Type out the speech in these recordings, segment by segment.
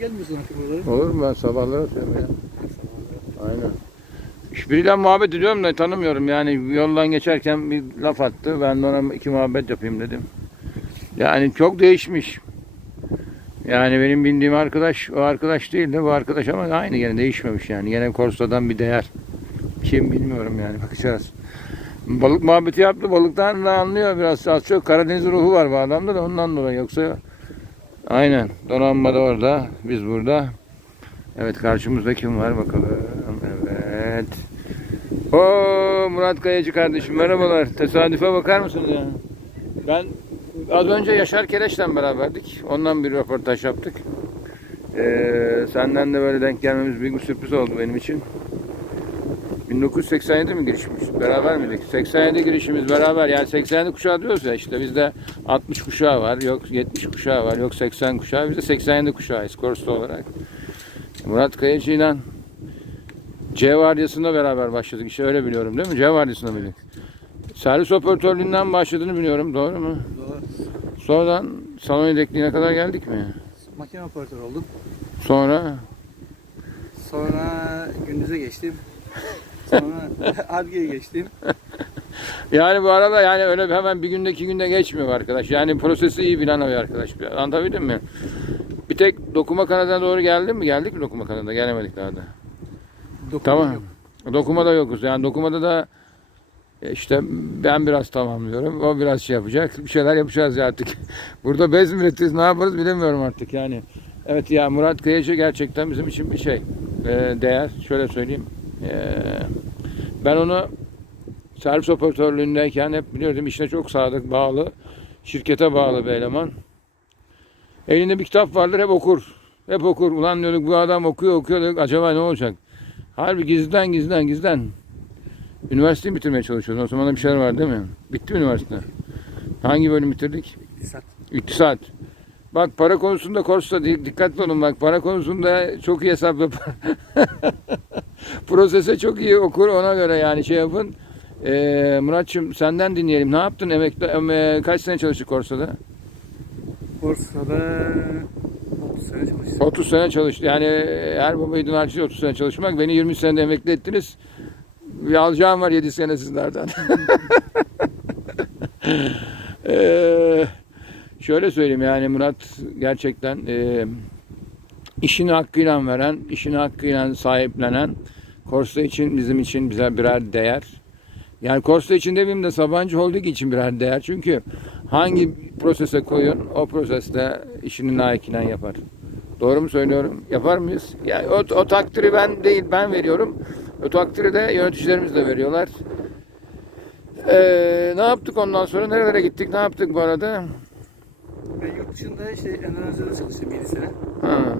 gelmiyorsun artık buralara. Olur mu ben sabahları atıyorum ya. Aynen. Biriyle muhabbet ediyorum da tanımıyorum yani yoldan geçerken bir laf attı. Ben de ona iki muhabbet yapayım dedim. Yani çok değişmiş. Yani benim bindiğim arkadaş o arkadaş değil de bu arkadaş ama aynı gene değişmemiş yani. Gene Korsa'dan bir değer. Kim bilmiyorum yani bakacağız. Balık muhabbeti yaptı. Balıktan da anlıyor biraz az çok. Karadeniz ruhu var bu adamda da ondan dolayı. Yoksa aynen donanma da orada. Biz burada. Evet karşımızda kim var bakalım. Evet. Oo Murat Kayacı kardeşim merhabalar. Tesadüfe bakar mısınız ya? Ben az önce Yaşar Kereç'le beraberdik. Ondan bir röportaj yaptık. Ee, senden de böyle denk gelmemiz büyük bir sürpriz oldu benim için. 1987 mi girişimiz? Beraber miydik? 87 girişimiz beraber. Yani 87 kuşağı diyoruz ya işte bizde 60 kuşağı var, yok 70 kuşağı var, yok 80 kuşağı. Biz de 87 kuşağıyız Korsta olarak. Murat Kayacı ile C vardiyasında beraber başladık. İşte öyle biliyorum değil mi? C vardiyasında mıydık? Servis operatörlüğünden başladığını biliyorum. Doğru mu? Doğru. Sonradan salon yedekliğine kadar geldik mi? Makine operatörü oldum. Sonra Sonra gündüze geçtim. Sonra Arge'ye geçtim. yani bu arada yani öyle hemen bir günde iki günde geçmiyor arkadaş. Yani prosesi iyi bilen bir arkadaş. Bir- Anlatabildim mi? Bir tek dokuma kanadına doğru geldin mi? Geldik mi dokuma kanadına? Gelemedik daha da. Dokuma Tamam. yok. Dokumada yokuz. Yani dokumada da e, işte ben biraz tamamlıyorum. O biraz şey yapacak. Bir şeyler yapacağız ya artık. Burada bez mi üretiriz ne yaparız bilemiyorum artık yani. Evet ya Murat Kayacı gerçekten bizim için bir şey. e, değer. Şöyle söyleyeyim. E, ben onu servis operatörlüğündeyken hep biliyordum işine çok sadık, bağlı. Şirkete bağlı bir eleman. Elinde bir kitap vardır hep okur. Hep okur. Ulan diyorduk bu adam okuyor okuyor diyorduk. Acaba ne olacak? Harbi gizliden gizliden gizliden. Üniversiteyi bitirmeye çalışıyordun. O zaman da bir şeyler var değil mi? Bitti mi üniversite? Hangi bölüm bitirdik? İktisat. İktisat. Bak para konusunda Korsa di- dikkatli olun bak para konusunda çok iyi hesap yapar. Prosese çok iyi okur ona göre yani şey yapın. Ee, Muratçım senden dinleyelim. Ne yaptın emekli em- kaç sene çalıştık Korsa'da? Bursa'da 30 sene çalıştım. 30 sene çalıştı. Yani her baba yiğidin harcı 30 sene çalışmak. Beni 20 senede emekli ettiniz. Bir alacağım var 7 sene sizlerden. Ee, şöyle söyleyeyim yani Murat gerçekten e, işini hakkıyla veren, işini hakkıyla sahiplenen Korsa için bizim için bize birer değer. Yani Korsa için demeyeyim de Sabancı Holding için birer değer. Çünkü hangi prosese koyun o proseste işini layıkıyla yapar. Doğru mu söylüyorum? Yapar mıyız? Yani o, o takdiri ben değil ben veriyorum. O takdiri de yöneticilerimiz de veriyorlar. Ee, ne yaptık ondan sonra? Nerelere gittik? Ne yaptık bu arada? Ben yurt dışında işte Endonezya'da çalıştım 7 sene. Ha.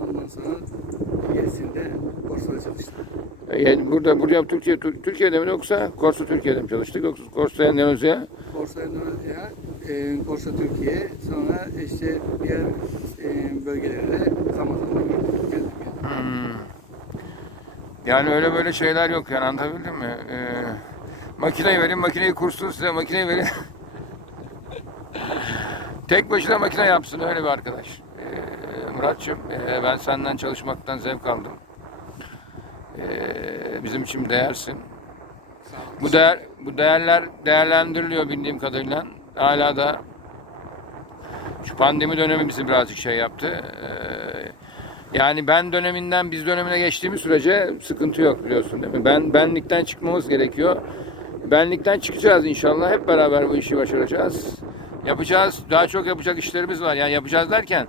Ondan sonra gerisinde Bursa'da çalıştım. Yani burada buraya Türkiye Türkiye'de mi yoksa Korsa Türkiye'de mi çalıştık yoksa Korsa Endonezya? Korsa Endonezya, e, Korsa Türkiye, sonra işte diğer e, bölgelere Ramazan'da gittim. geldim yani. Hmm. Yani öyle böyle şeyler yok yani anlatabildim mi? Ee, makineyi verin, makineyi kursun size, makineyi verin. Tek başına makine yapsın öyle bir arkadaş. Ee, Muratçım, e, ben senden çalışmaktan zevk aldım. Ee, bizim için değersin. Bu değer, bu değerler değerlendiriliyor bildiğim kadarıyla. Hala da şu pandemi dönemi bizi birazcık şey yaptı. Ee, yani ben döneminden biz dönemine geçtiğimiz sürece sıkıntı yok biliyorsun değil mi? Ben benlikten çıkmamız gerekiyor. Benlikten çıkacağız inşallah. Hep beraber bu işi başaracağız. Yapacağız. Daha çok yapacak işlerimiz var. Yani yapacağız derken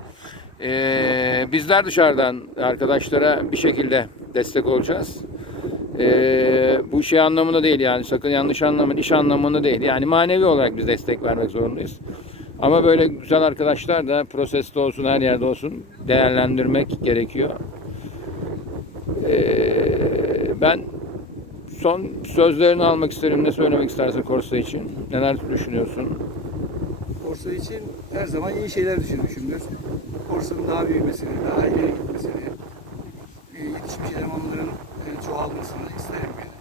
ee, bizler dışarıdan arkadaşlara bir şekilde destek olacağız. Ee, bu şey anlamında değil yani sakın yanlış anlamayın iş anlamında değil yani manevi olarak biz destek vermek zorundayız. Ama böyle güzel arkadaşlar da proseste olsun her yerde olsun değerlendirmek gerekiyor. Ee, ben son sözlerini almak isterim. Ne söylemek istersin Korsa için? Neler düşünüyorsun? Korsa için her zaman iyi şeyler düşünmüşümdür. Korsa'nın daha büyümesini, daha ileri gitmesini, e, yetişmiş elemanların e, çoğalmasını isterim yani.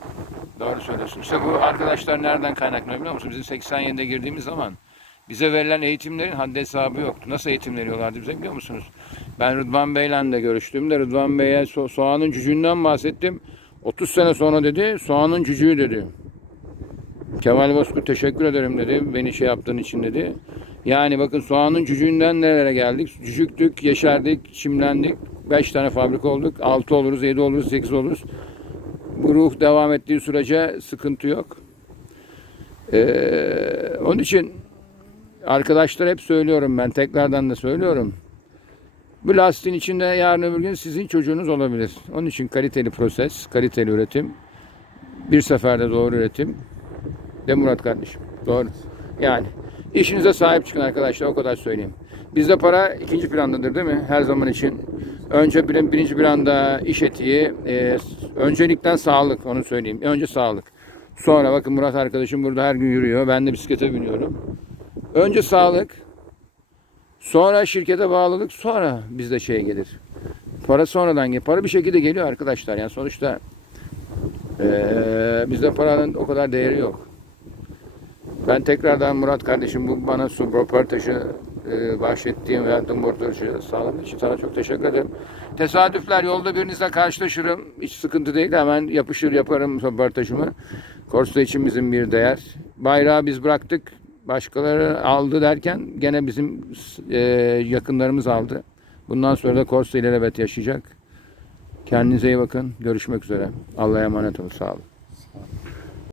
Doğru söylüyorsun. İşte bu arkadaşlar nereden kaynaklanıyor biliyor musun? Bizim 87'de girdiğimiz zaman Bize verilen eğitimlerin haddi hesabı yoktu. Nasıl eğitim veriyorlardı bize biliyor musunuz? Ben Rıdvan Bey'le de görüştüğümde Rıdvan Bey'e so- soğanın cücüğünden bahsettim. 30 sene sonra dedi soğanın cücüğü dedi. Kemal Bozkurt teşekkür ederim dedi. Beni şey yaptığın için dedi. Yani bakın soğanın cücüğünden nerelere geldik? Cücüktük, yeşerdik, çimlendik. 5 tane fabrika olduk. 6 oluruz, 7 oluruz, 8 oluruz. Bu ruh devam ettiği sürece sıkıntı yok. Ee, onun için arkadaşlar hep söylüyorum ben tekrardan da söylüyorum. Bu lastiğin içinde yarın öbür gün sizin çocuğunuz olabilir. Onun için kaliteli proses, kaliteli üretim, bir seferde doğru üretim. De Murat kardeşim. Doğru. Yani işinize sahip çıkın arkadaşlar o kadar söyleyeyim. Bizde para ikinci plandadır değil mi? Her zaman için. Önce bir, birinci planda iş etiği, e, öncelikten sağlık onu söyleyeyim. Önce sağlık. Sonra bakın Murat arkadaşım burada her gün yürüyor. Ben de bisiklete biniyorum. Önce sağlık. Sonra şirkete bağlılık. Sonra bizde şey gelir. Para sonradan gelir. Para bir şekilde geliyor arkadaşlar. Yani sonuçta eee bizde paranın o kadar değeri yok. Ben tekrardan Murat kardeşim bu bana su röportajı e, bahşettiğin ve verdiğin röportajı sağladığın için sana çok teşekkür ederim. Tesadüfler yolda birinizle karşılaşırım. Hiç sıkıntı değil. Hemen yapışır yaparım röportajımı. Korsa için bizim bir değer. Bayrağı biz bıraktık. Başkaları aldı derken gene bizim e, yakınlarımız aldı. Bundan sonra da Korsa ilelebet yaşayacak. Kendinize iyi bakın. Görüşmek üzere. Allah'a emanet olun. Sağ olun.